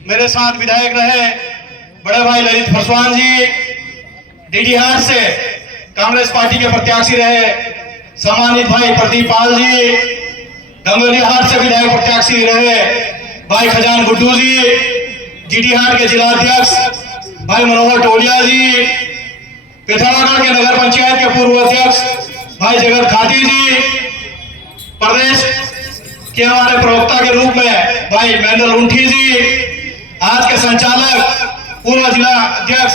मेरे साथ विधायक रहे बड़े भाई ललित पासवान जी, डीडीहाट से कांग्रेस पार्टी के प्रत्याशी रहे सम्मानित भाई प्रदीप पाल जी, गंगोलीहाट से विधायक प्रत्याशी रहे भाई खजान गुड्डू जी, डीडीहाट के जिलाध्यक्ष भाई मनोहर टोलिया जी, पिथौरागढ़ के नगर पंचायत के पूर्व अध्यक्ष भाई जगत खाती जी, प्रदेश के हमारे प्रवक्ता के रूप में भाई महेंद्र लुंठी जी, आज के संचालक पूर्व जिला अध्यक्ष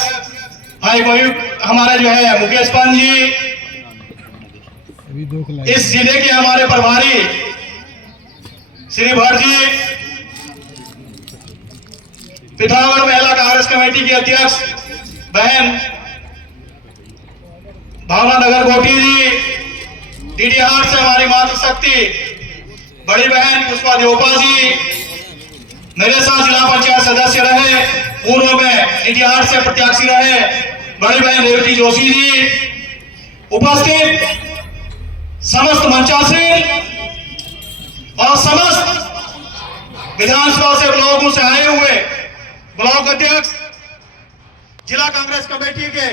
भाई हमारे जो है मुकेश पंत जी, इस जिले के हमारे प्रभारी श्री भट्ट जी, पिथौरागढ़ महिला कांग्रेस कमेटी के अध्यक्ष बहन भावना नगर गोटी जी, डीडीहाट से हमारी मातृशक्ति बड़ी बहन पुष्पा देवपा जी, मेरे साथ जिला पंचायत सदस्य रहे पूर्व में डीडीहाट से प्रत्याशी रहे बड़ी बहन रेवती जोशी जी, उपस्थित समस्त मंचासीन और समस्त विधानसभा से ब्लॉकों से आए हुए ब्लॉक अध्यक्ष, जिला कांग्रेस कमेटी के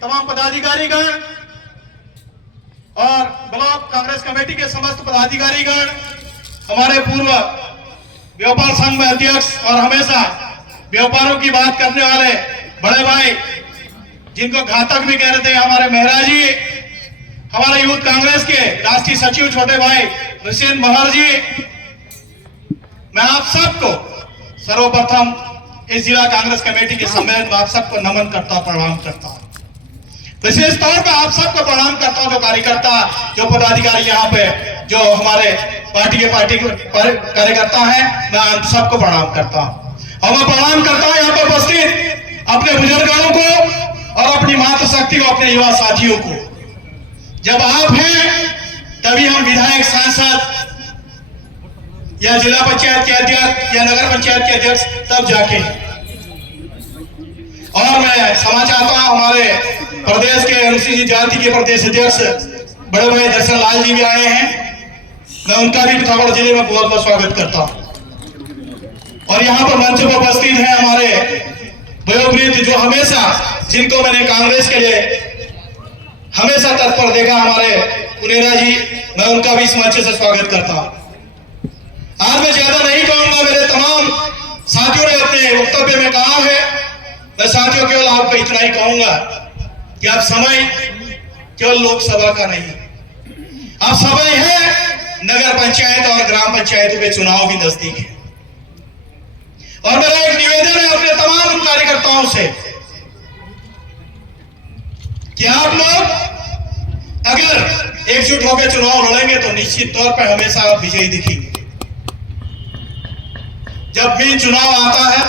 तमाम पदाधिकारीगण और ब्लॉक कांग्रेस कमेटी के समस्त पदाधिकारीगण, हमारे पूर्व व्यापार संघ में अध्यक्ष और हमेशा व्यापारों की बात करने वाले बड़े भाई जिनको घातक भी कह रहे थे हमारे मेहरा जी, हमारे यूथ कांग्रेस के राष्ट्रीय सचिव छोटे भाई ऋषेंद्र महर जी, मैं आप सबको सर्वप्रथम इस जिला कांग्रेस कमेटी के सम्मेलन में आप सबको नमन करता हूं, प्रणाम करता हूं। विशेष तौर पर आप सबको प्रणाम करता हूं, जो कार्यकर्ता जो पदाधिकारी यहाँ पे जो हमारे पार्टी के कार्यकर्ता हैं, मैं आप सबको प्रणाम करता हूं। और मैं प्रणाम करता हूं यहाँ पर उपस्थित अपने बुजुर्गों को और अपनी मातृशक्ति को, अपने युवा साथियों को। जब आप हैं तभी हम विधायक, सांसद या जिला पंचायत के अध्यक्ष या नगर पंचायत के अध्यक्ष तब जाके। और मैं क्षमा चाहता हूं, हमारे प्रदेश के अनुसूचित जाति के प्रदेश अध्यक्ष बड़े भाई दर्शन लाल जी भी आए हैं, मैं उनका भी पिथौरागढ़ जिले में बहुत बहुत स्वागत करता हूं। और यहाँ पर मंच पर उपस्थित हैं हमारे वयोवृद्ध जो हमेशा, जिनको मैंने कांग्रेस के लिए हमेशा तत्पर देखा, हमारे पुनेरा जी, मैं उनका भी इस मंच से स्वागत करता हूं। आज मैं ज्यादा नहीं कहूंगा, मेरे तमाम साथियों ने अपने वक्तव्य में कहा है। मैं साथियों केवल आपको इतना ही कहूंगा कि आप समय केवल लोकसभा का नहीं, आप समय है नगर पंचायत और ग्राम पंचायतों के चुनाव भी नजदीक है। और मेरा एक निवेदन है अपने तमाम कार्यकर्ताओं से कि आप लोग अगर एकजुट होकर चुनाव लड़ेंगे तो निश्चित तौर पर हमेशा आप विजयी दिखेंगे। जब भी चुनाव आता है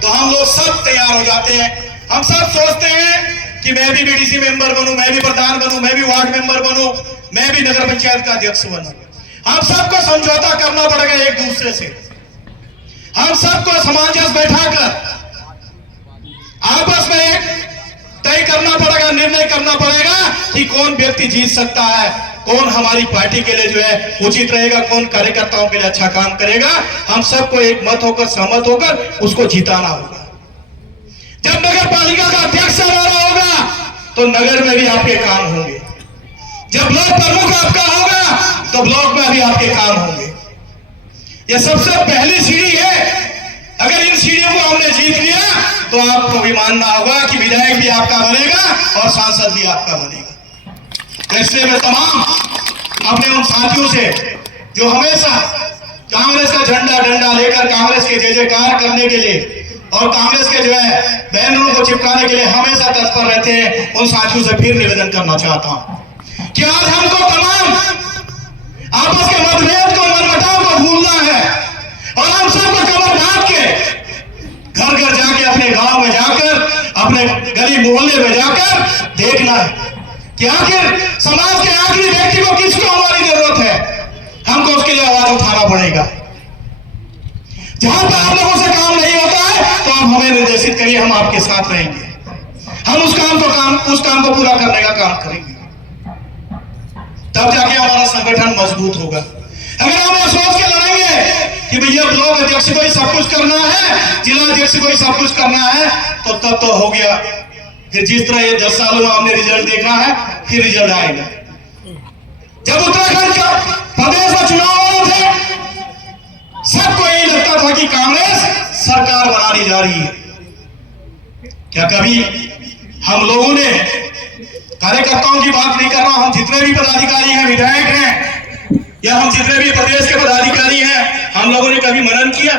तो हम लोग सब तैयार हो जाते हैं, हम सब सोचते हैं कि मैं भी बीडीसी मेंबर बनूं, मैं भी प्रधान बनूं, मैं भी वार्ड मेंबर बनूं, मैं भी नगर पंचायत का अध्यक्ष बनूं। हम सबको समझौता करना पड़ेगा एक दूसरे से, हम सबको सामंजस्य बैठाकर आपस में एक तय करना पड़ेगा, निर्णय करना पड़ेगा कि कौन व्यक्ति जीत सकता है, कौन हमारी पार्टी के लिए जो है उचित रहेगा, कौन कार्यकर्ताओं के लिए अच्छा काम करेगा। हम सबको एक मत होकर, सहमत होकर उसको जिताना होगा। जब नगर पालिका का अध्यक्ष हमारा होगा तो नगर में भी आपके काम होंगे, जब ब्लॉक प्रमुख आपका होगा तो ब्लॉक में भी आपके काम होंगे। यह सबसे पहली सीढ़ी है। अगर इन सीढ़ियों को हमने जीत लिया तो आपको भी मानना होगा कि विधायक भी आपका बनेगा और सांसद भी आपका बनेगा। इसलिए मैं तमाम अपने उन साथियों से जो हमेशा कांग्रेस का झंडा डंडा लेकर कांग्रेस के जय जयकार करने के लिए और कांग्रेस के जो है बैनरों को चिपकाने के लिए हमेशा तत्पर रहते हैं, उन साथियों से फिर निवेदन करना चाहता हूं कि आज हमको तमाम आपस के मतभेद को, मनमुटाव को भूलना है और हम सबको कमर बांध के घर घर जाके, अपने गांव में जाकर, अपने गली मोहल्ले में जाकर देखना है कि आखिर समाज के आखिरी व्यक्ति को किसको हमारी जरूरत है। हमको उसके लिए आवाज उठाना पड़ेगा। जहां पर आप लोगों से काम नहीं होता है तो आप हमें निर्देशित करिए, हम आपके साथ रहेंगे, हम उस काम को पूरा करने का काम करेंगे। तब जाके हमारा संगठन मजबूत होगा। अगर हम ये सोच के लड़ेंगे कि कि भैया ब्लॉक अध्यक्ष को ही सब कुछ करना है, जिला अध्यक्ष को ही सब कुछ करना है, तो तब तो हो गया। फिर जिस तरह ये 10 सालों में हमने रिजल्ट देखा है, फिर रिजल्ट आएगा। जब उत्तराखंड का प्रदेश में चुनाव होने थे, सबको यही लगता था कि कांग्रेस सरकार बनाने जा रही है। क्या कभी हम लोगों ने, कार्यकर्ताओं की बात नहीं कर रहा, हम जितने भी पदाधिकारी हैं, विधायक हैं, या हम जितने भी प्रदेश के पदाधिकारी हैं, हम लोगों ने कभी मनन किया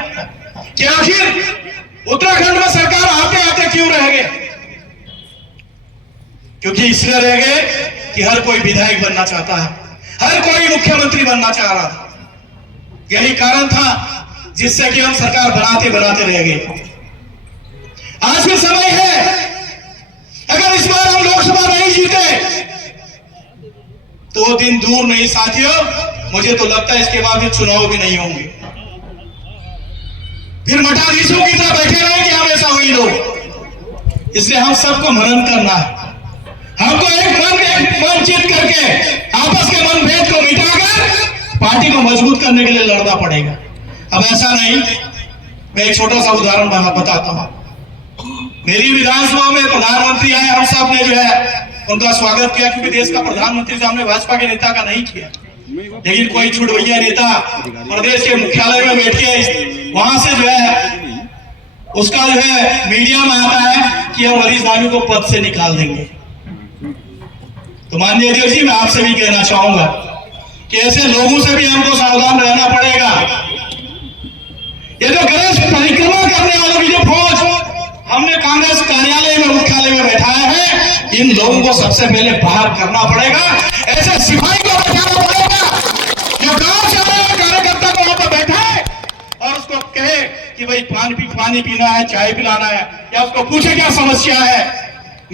कि आखिर उत्तराखंड में सरकार आते आते क्यों रह गए? क्योंकि इसलिए रह गए कि हर कोई विधायक बनना चाहता है, हर कोई मुख्यमंत्री बनना चाह रहा था। यही कारण था जिससे कि हम सरकार बनाते बनाते रह गए। आज भी समय है, अगर इस बार हम लोकसभा नहीं जीते तो वो दिन दूर नहीं साथियों, मुझे तो लगता है इसके बाद फिर चुनाव भी नहीं होंगे। फिर मठाधीशों की तरह बैठे रहेंगे हमेशा वही लोग। इसलिए हम सबको मनन करना है, हमको एक मन चित करके आपस के मनभेद को मिटाकर पार्टी को मजबूत करने के लिए लड़ना पड़ेगा। अब ऐसा नहीं, मैं एक छोटा सा उदाहरण बताता हूं। मेरी विधानसभा में प्रधानमंत्री आए, हम सब ने जो है उनका स्वागत किया, क्योंकि देश का प्रधानमंत्री तो हमने भाजपा के नेता का नहीं किया, लेकिन कोई छुटभैया नेता प्रदेश के मुख्यालय में बैठ के वहां से जो है उसका जो है मीडिया में आता है कि हम हरीश धामी को पद से निकाल देंगे। तो माननीय अध्यक्ष जी, मैं आपसे भी कहना चाहूंगा कि ऐसे लोगों से भी हमको सावधान रहना पड़ेगा। ये जो गणेश परिक्रमा करने वालों की जो फौज हमने कांग्रेस कार्यालय में, मुख्यालय में बैठाया है, इन लोगों को सबसे पहले बाहर करना पड़ेगा। ऐसे सिपाही को बैठाना पड़ेगा जो गांव से आए कार्यकर्ता को वहां पर बैठाए और उसको कहे कि भाई पानी पीना है, चाय पिलाना है, या उसको पूछे क्या समस्या है,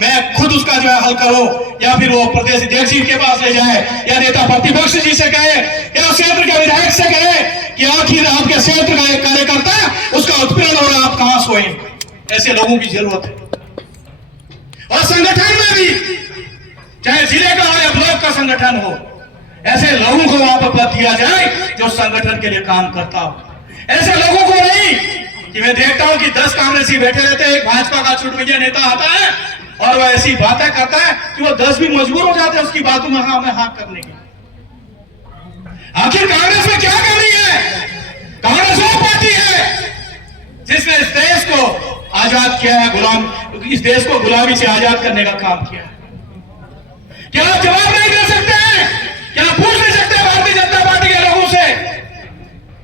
मैं खुद उसका जो है हल करूं, या फिर वो प्रदेश अध्यक्ष जी के पास ले जाए, या नेता प्रतिपक्ष जी से कहे, या क्षेत्र के विधायक से कहे कि आखिर आपके क्षेत्र का एक कार्यकर्ता उसका उत्पीड़न हो रहा, आप कहां सोए। ऐसे लोगों की जरूरत है। और संगठन में भी, चाहे जिले का हो या ब्लॉक का संगठन हो, ऐसे लोगों को वहां पर पद दिया जाए जो संगठन के लिए काम करता हो। ऐसे लोगों को नहीं कि मैं देखता हूं कि 10 कांग्रेसी बैठे रहते हैं, एक भाजपा का छुटभैया नेता आता है और वो ऐसी बातें करता है कि वो 10 भी मजबूर हो जाते हैं उसकी बातों में हाँ करने की। आखिर कांग्रेस में क्या कमी है? कांग्रेस वो पार्टी है जिसने इस देश को आजाद किया है, इस देश को गुलामी से आजाद करने का काम किया है। क्या आप जवाब नहीं दे सकते हैं? क्या आप पूछ नहीं सकते भारतीय जनता पार्टी के लोगों से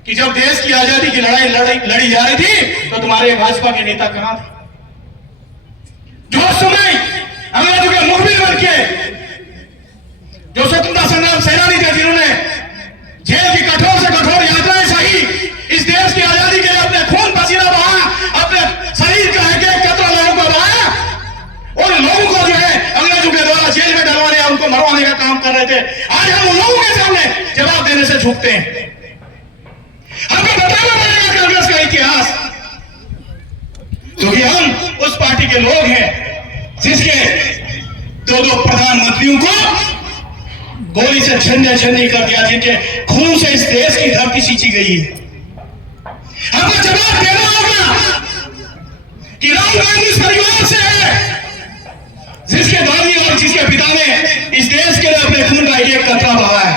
कि जब देश की आजादी की लड़ाई लड़ी जा रही थी तो तुम्हारे भाजपा के नेता कहां थे? जो समय अंग्रेजों के मुखबिर बन के जो स्वतंत्रता संग्राम सेनानी थे, जिन्होंने जेल की कठोर से कठोर यात्राएं सही, इस देश की आजादी के लिए अपने खून पसीना बहाया, अपने शरीर का एक एक कतरा लोगों को बहाया, उन लोगों को जो है अंग्रेजों के द्वारा जेल में डलवाने या उनको मरवाने का काम कर रहे थे। आज हम उन लोगों के सामने जवाब देने से झुकते हैं। हमको बताना पड़ेगा कांग्रेस का इतिहास, क्योंकि हम उस पार्टी के लोग हैं जिसके 2 प्रधानमंत्रियों को गोली से छन्नी कर दिया, जिनके खून से इस देश की धरती सींची गई है। हमको जवाब देना होगा कि राहुल गांधी इस परिवार से है जिसके दादी और जिसके पिता ने इस देश के लिए अपने खून का एक कतरा बहाया है।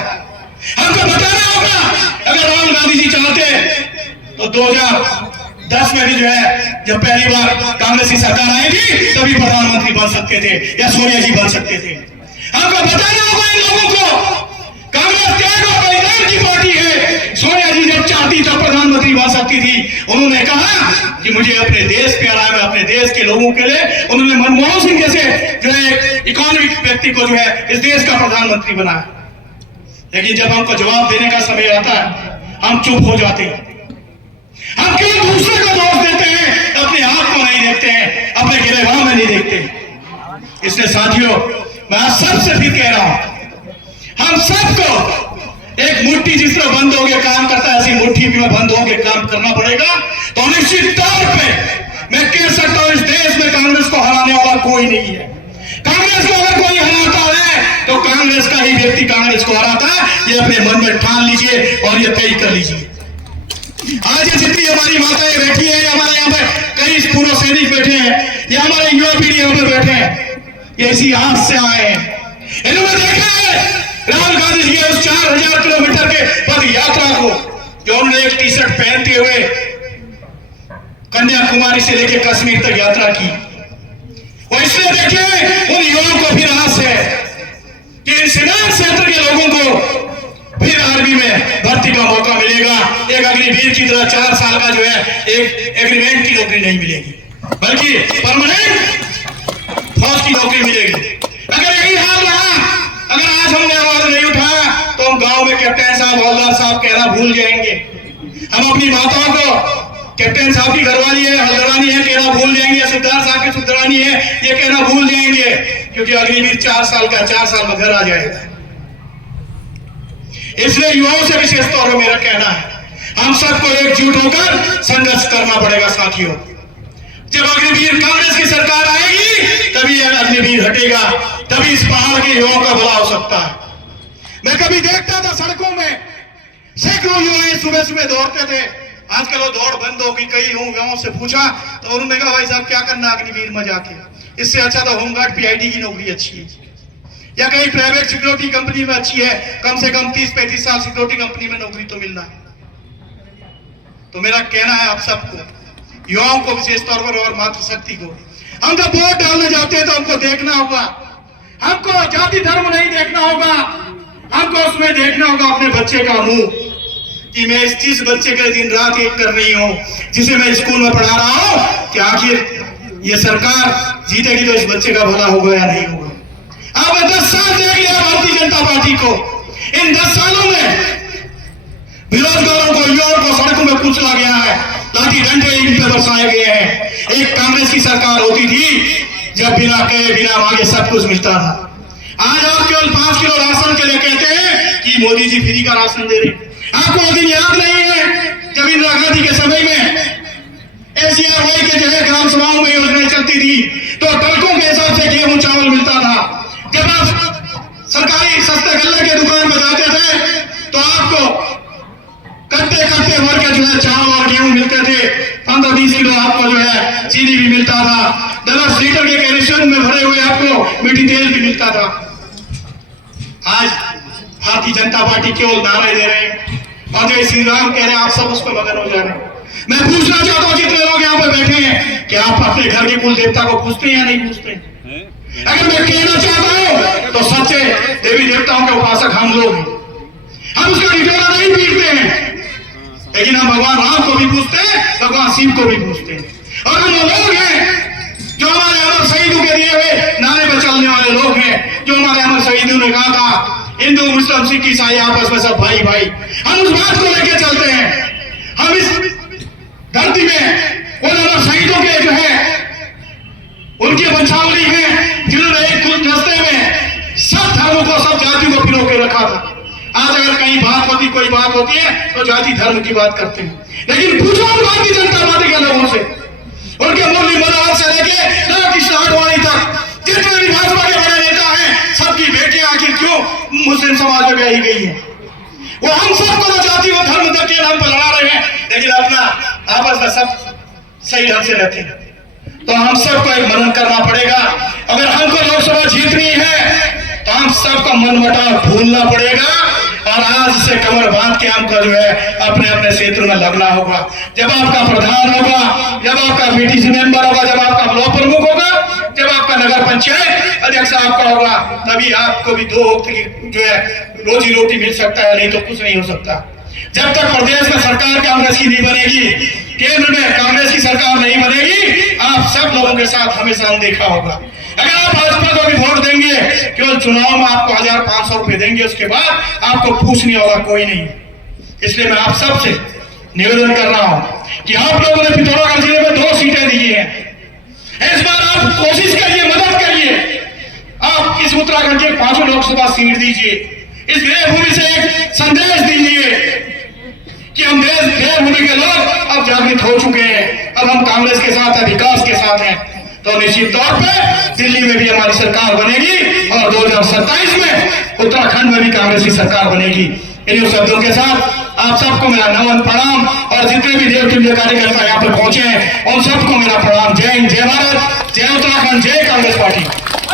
हमको बताना होगा, अगर राहुल गांधी जी चाहते तो 2010 में भी जो है, जब पहली बार कांग्रेस की सरकार आई थी, तभी प्रधानमंत्री बन सकते थे या सोनिया जी बन सकते थे। हमको बताना होगा इन लोगों को, कांग्रेस त्याग और बलिदान की पार्टी है। सोनिया जी जब चाहती तब प्रधानमंत्री बन सकती थी। उन्होंने कहा कि मुझे अपने देश प्यारा है, मैं अपने देश के लोगों के लिए, उन्होंने मनमोहन सिंह जैसे जो है इकोनॉमिक व्यक्ति को जो है इस देश का प्रधानमंत्री बनाया। लेकिन जब हमको जवाब देने का समय आता है, हम चुप हो जाते हैं। हम क्यों दूसरे को दोष देते हैं, अपने आप को नहीं देखते हैं, अपने गिरेबान में नहीं देखते। इसलिए साथियों, मैं आप सबसे भी कह रहा हूं, हम सबको एक मुट्ठी जिस तरह बंद होकर काम करता है, ऐसी मुट्ठी में बंद होकर काम करना पड़ेगा। तो निश्चित तौर पे मैं कह सकता हूं, इस देश में कांग्रेस को हराने वाला कोई नहीं है। कांग्रेस को अगर कोई हराता है तो कांग्रेस का ही व्यक्ति कांग्रेस को हराता है। ये अपने मन में ठान लीजिए और ये तय कर लीजिए। आज ये जितनी हमारी माताएं बैठी हैं, हमारे यहाँ पे कई पूर्व सैनिक बैठे हैं, या हमारे युवा पीढ़ी यहाँ पे बैठे हैं, ये इसी आस से आए हैं। इन्होंने देखा है राहुल गांधी जी के उस 4000 किलोमीटर के पद यात्रा को, जो उन्होंने एक टी शर्ट पहनते हुए कन्याकुमारी से लेकर कश्मीर तक यात्रा की। वो इसलिए देखे उन युवाओं को फिर आस है कि इन सीमांत क्षेत्र के लोगों को फिर आर्मी में भर्ती का मौका मिलेगा। एक अग्निवीर की तरह 4 साल का जो है एक एग्रीमेंट की नौकरी नहीं मिलेगी, बल्कि परमानेंट फौज की नौकरी मिलेगी। अगर यही हाल रहा, अगर आज हमने आवाज नहीं उठाया, तो हम गांव में कैप्टन साहब, हवलदार साहब कहना भूल जाएंगे। हम अपनी माताओं को कैप्टन साहब की घरवाली है, हल्दरानी है कहना भूल जाएंगे, सुधार साहब की सुधरानी है ये कहना भूल जाएंगे, क्योंकि अग्निवीर 4 साल का 4 साल में घर आ जाएगा। इसलिए युवाओं से विशेष तौर पर मेरा कहना है, हम सबको एकजुट होकर संघर्ष करना पड़ेगा साथियों। जब अग्निवीर कांग्रेस की सरकार आएगी, तभी यह अग्निवीर हटेगा, तभी इस पहाड़ के युवाओं का भला हो सकता है। मैं कभी देखता था सड़कों में सैकड़ों युवा सुबह सुबह दौड़ते थे। आजकल वो दौड़ बंद हो गई। कई युवाओं से पूछा तो उन्होंने कहा, भाई साहब क्या करना अग्निवीर में जाके, इससे अच्छा तो होमगार्ड पीआईडी की नौकरी अच्छी है, या कहीं प्राइवेट सिक्योरिटी कंपनी में अच्छी है, कम से कम 30-35 साल सिक्योरिटी कंपनी में नौकरी तो मिलना है। तो मेरा कहना है आप सबको, युवाओं को विशेष तौर पर और मातृशक्ति को, हम जब वोट डालने जाते हैं तो हमको देखना होगा, हमको जाति धर्म नहीं देखना होगा, हमको उसमें देखना होगा अपने बच्चे का मुंह, कि मैं जिस बच्चे के दिन रात एक कर रही हूं, जिसे मैं स्कूल में पढ़ा रहा हूं, कि आखिर ये सरकार जीतेगी तो इस बच्चे का भला होगा या नहीं होगा। आपने 10 साल देख लिया भारतीय जनता पार्टी को। इन 10 सालों में बेरोजगारों को, युवाओं को सड़कों में कुचला गया है, लाठी डंडे इन पे बरसाए गए हैं। एक कांग्रेस की सरकार होती थी जब बिना कहे बिना मांगे सब कुछ मिलता था। आज आप केवल 5 किलो राशन के लिए कहते हैं कि मोदी जी फ्री का राशन दे रहे। आपको वो दिन याद नहीं है जब इंदिरा गांधी के समय में एसआरवाई के जो है ग्राम सभाओं में योजनाएं चलती थी, तो ट्रकों के हिसाब से गेहूं चावल मिलता था। जब आप सरकारी सस्ते गल्ले के दुकान में जाते थे तो आपको कट्टे कट्टे भर के जो है चावल और गेहूं मिलते थे। 15-20 किलो आपको जो है चीनी भी मिलता था। 10 लीटर के कैरेशन में भरे हुए आपको मीठी तेल भी मिलता था। आज भारतीय जनता पार्टी केवल नारे दे रहे हैं और जय श्री राम कह रहे हैं, आप सब उस पर मगन हो जा रहे हैं। मैं पूछना चाहता हूं जितने लोग यहाँ पे बैठे हैं कि आप अपने घर के कुल देवता को पूछते हैं या नहीं पूछते? अगर मैं कहना चाहता हूं तो सच्चे देवी देवताओं के उपासक हम लोग हैं। हम उसका निटोरा नहीं पीटते हैं, लेकिन हम भगवान राम को भी पूछते हैं, भगवान शिव को भी पूछते हैं। और हम लोग हैं जो हमारे अमर शहीदों के दिए हुए नारे पर चलने वाले लोग हैं, जो हमारे अमर शहीदों ने कहा था हिंदू मुस्लिम सिख ईसाई आपस में सब भाई भाई। हम उस बात को लेकर चलते हैं। हम इस धरती में उन अमर शहीदों के जो है उनकी वंशावली है, जिन्होंने एक रास्ते में सब धर्मों को, सब जातियों को पिरो के रखा था। आज अगर कहीं बात होती, कोई बात होती है तो जाति धर्म की बात करते हैं, लेकिन पूछो भारतीय जनता पार्टी के लोगों से, उनके मुरली मनोहर से लेके कृष्ण आडवाणी तक जितने भी भाजपा के बड़े नेता हैं, सबकी बेटियां आखिर क्यों मुस्लिम समाज में ब्याही गई है? वो हम सबको तो जाति व धर्म के नाम पर लड़ा रहे हैं, लेकिन अपना आपस में सब सही ढंग से रहते हैं। तो हम सबको एक मनन करना पड़ेगा। अगर हमको लोकसभा जीतनी है तो हम सबका मनमुटाव भूलना पड़ेगा और आज से कमर बांध के हमको जो है अपने अपने क्षेत्र में लगना होगा। जब आपका प्रधान होगा, जब आपका बीटीसी मेंबर होगा, जब आपका ब्लॉक प्रमुख होगा, जब आपका नगर पंचायत अध्यक्ष आपका होगा, तभी आपको भी 2 वक्त की जो है रोजी रोटी मिल सकता है, नहीं तो कुछ नहीं हो सकता। जब तक प्रदेश में सरकार कांग्रेस की नहीं बनेगी, केंद्र में कांग्रेस की सरकार नहीं बनेगी, आप सब लोगों के साथ हमेशा अनदेखा होगा। अगर आप भाजपा को भी वोट देंगे, केवल चुनाव में आपको 1500 रुपए देंगे, उसके बाद आपको पूछने वाला कोई नहीं। इसलिए मैं आप सबसे निवेदन कर रहा हूं कि आप लोगों ने पिथौरागढ़ जिले में 2 सीटें दी हैं। इस बार आप कोशिश करिए, मदद करिए, आप इस उत्तराखंड के 5 लोकसभा सीट दीजिए। इस देवभूमि से एक संदेश दीजिए कि हम देवभूमि के लोग अब जागृत हो चुके हैं, अब हम कांग्रेस के साथ है, विकास के साथ हैं। तो निश्चित तौर पे दिल्ली में भी हमारी सरकार बनेगी और 2027 में उत्तराखंड में भी कांग्रेस की सरकार बनेगी। इन शब्दों के साथ आप सबको मेरा नमन प्रणाम, और जितने भी देव तुल्य कार्यकर्ता यहाँ पर पहुंचे हैं उन सबको मेरा प्रणाम। जय हिंद, जय भारत, जय उत्तराखंड, जय कांग्रेस पार्टी।